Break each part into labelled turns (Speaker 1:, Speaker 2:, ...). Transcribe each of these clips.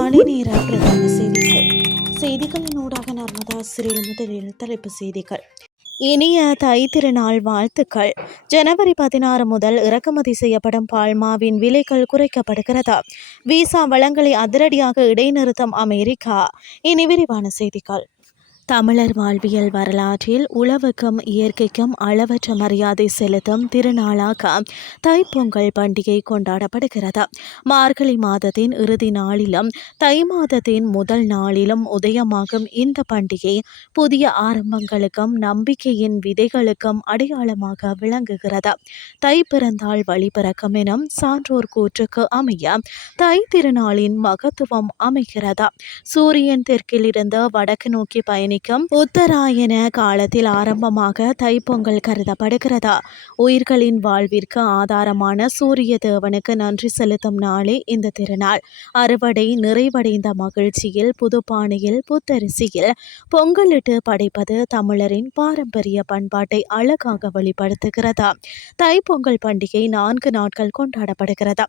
Speaker 1: காலை நேர பிரதான செய்திகள் செய்திகளின் ஊடாக நர்மதா முதலில் தலைப்பு செய்திகள். இனிய தை திருநாள் வாழ்த்துக்கள். ஜனவரி பதினாறு முதல் இறக்குமதி செய்யப்படும் பால்மாவின் விலைகள் குறைக்கப்படுகிறது? விசா வளங்களை அதிரடியாக இடைநிறுத்தம் அமெரிக்கா. இனி விரிவான செய்திகள். தமிழர் வாழ்வியல் வரலாற்றில் உழவுக்கும் இயற்கைக்கும் அளவற்ற மரியாதை செலுத்தும் திருநாளாக தைப்பொங்கல் பண்டிகை கொண்டாடப்படுகிறது. மார்கழி மாதத்தின் இறுதி நாளிலும் தை மாதத்தின் முதல் நாளிலும் உதயமாகும் இந்த பண்டிகை புதிய ஆரம்பங்களுக்கும் நம்பிக்கையின் விதைகளுக்கும் அடையாளமாக விளங்குகிறது. தை பிறந்தால் வழிபிறக்கும் எனும் சான்றோர் கூற்றுக்கு அமைய தை திருநாளின் மகத்துவம் அமைகிறது? சூரியன் தெற்கிலிருந்து வடக்கு நோக்கி பயணிக்கும் உத்தராயண காலத்தில் ஆரம்பமாக தைப்பொங்கல் கருதப்படுகிறது? உயிர்களின் வாழ்விற்கு ஆதாரமான சூரிய தேவனுக்கு நன்றி செலுத்தும் நாளே இந்த திருநாள். அறுவடை நிறைவடைந்த மகிழ்ச்சியில் புதுப்பானையில் புத்தரிசியில் பொங்கலிட்டு படைப்பது தமிழரின் பாரம்பரிய பண்பாட்டை அழகாக வெளிப்படுத்துகிறது? தைப்பொங்கல் பண்டிகை நான்கு நாட்கள் கொண்டாடப்படுகிறது?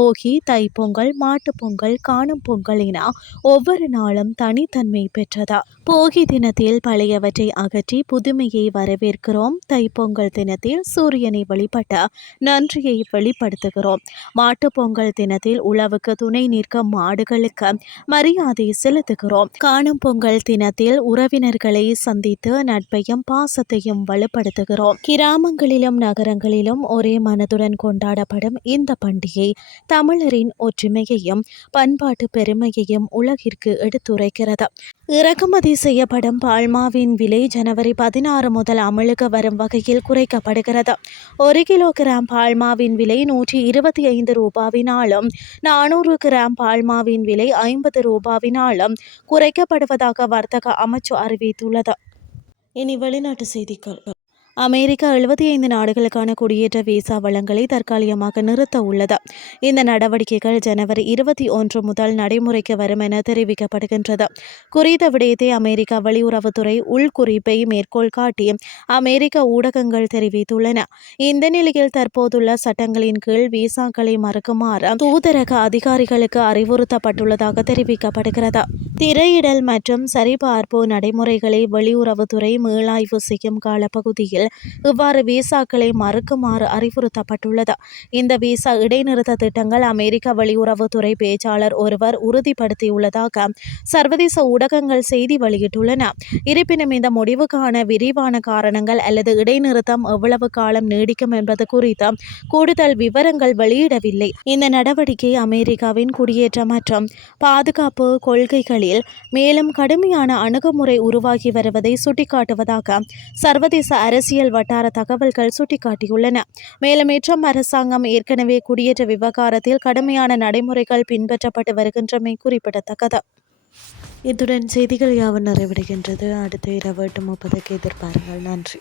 Speaker 1: போகி தைப்பொங்கல் மாட்டுப் பொங்கல் காணும் பொங்கல் என ஒவ்வொரு நாளும் தனித்தன்மை பெற்றதா? போகி தினத்தில் பழையவற்றை அகற்றி புதுமையை வரவேற்கிறோம். தைப்பொங்கல் தினத்தில் சூரியனை வழிபட்ட நன்றியை வெளிப்படுத்துகிறோம். மாட்டுப்பொங்கல் தினத்தில் உழவுக்கு துணை நிற்கும் மாடுகளுக்கு மரியாதை செலுத்துகிறோம். காணும் பொங்கல் தினத்தில் உறவினர்களை சந்தித்து நட்பையும் பாசத்தையும் வலுப்படுத்துகிறோம். கிராமங்களிலும் நகரங்களிலும் ஒரே மனதுடன் கொண்டாடப்படும் இந்த பண்டிகை தமிழரின் ஒற்றுமையையும் பண்பாட்டு பெருமையையும் உலகிற்கு எடுத்துரைக்கிறது. இறக்குமதி செய்யப்பட்ட படம் பால்மாவின் விலை ஜனவரி பதினாறு முதல் அமலுக்கு வரும் வகையில் குறைக்கப்படுகிறது. ஒரு கிலோகிராம் பால்மாவின் விலை நூற்றி இருபத்தி ஐந்து ரூபாவினாலும் நானூறு கிராம் பால்மாவின் விலை ஐம்பது ரூபாவினாலும் குறைக்கப்படுவதாக வர்த்தக அமைச்சு அறிவித்துள்ளது. இனி வெளிநாட்டு செய்திகள். அமெரிக்கா எழுபத்தி ஐந்து நாடுகளுக்கான குடியேற்ற விசா வளங்களை தற்காலிகமாக நிறுத்த உள்ளது. இந்த நடவடிக்கைகள் ஜனவரி இருபத்தி ஒன்று முதல் நடைமுறைக்கு வரும் என தெரிவிக்கப்படுகின்றது. குறித்த விடயத்தை அமெரிக்கா வெளியுறவுத்துறை உள்குறிப்பை மேற்கோள் காட்டி அமெரிக்க ஊடகங்கள் தெரிவித்துள்ளன. இந்த நிலையில் தற்போதுள்ள சட்டங்களின் கீழ் விசாக்களை மறுக்குமாறு தூதரக அதிகாரிகளுக்கு அறிவுறுத்தப்பட்டுள்ளதாக தெரிவிக்கப்படுகிறது. திரையிடல் மற்றும் சரிபார்ப்பு நடைமுறைகளை வெளியுறவுத்துறை மீளாய்வு செய்யும் காலப்பகுதியில் இவ்வாறு விசாக்களை மறுக்குமாறு அறிவுறுத்தப்பட்டுள்ளது. இந்த விசா இடைநிறுத்த திட்டங்கள் அமெரிக்க வெளியுறவுத்துறை பேச்சாளர் ஒருவர் உறுதிப்படுத்தியுள்ளதாக சர்வதேச ஊடகங்கள் செய்தி வெளியிட்டுள்ளன. இருப்பினும் இந்த முடிவுக்கான விரிவான காரணங்கள் அல்லது இடைநிறுத்தம் எவ்வளவு காலம் நீடிக்கும் என்பது குறித்து கூடுதல் விவரங்கள் வெளியிடவில்லை. இந்த நடவடிக்கை அமெரிக்காவின் குடியேற்றம் மற்றும் பாதுகாப்பு கொள்கைகளில் மேலும் கடுமையான அணுகுமுறை உருவாகி வருவதை சுட்டிக்காட்டுவதாக சர்வதேச அரசியல் வட்டார தகவல்கள் சுட்டிக்காட்டியுள்ளன. மேலும் ட்ரம்ப் அரசாங்கம் ஏற்கனவே குடியேற்ற விவகாரத்தில் கடுமையான நடைமுறைகள் பின்பற்றப்பட்டு வருகின்றமை குறிப்பிடத்தக்கது. இத்துடன் செய்திகள் யாவும் நிறைவடைகின்றது. அடுத்த இரவு எட்டு முப்பதுக்கு எதிர்பாருங்கள். நன்றி.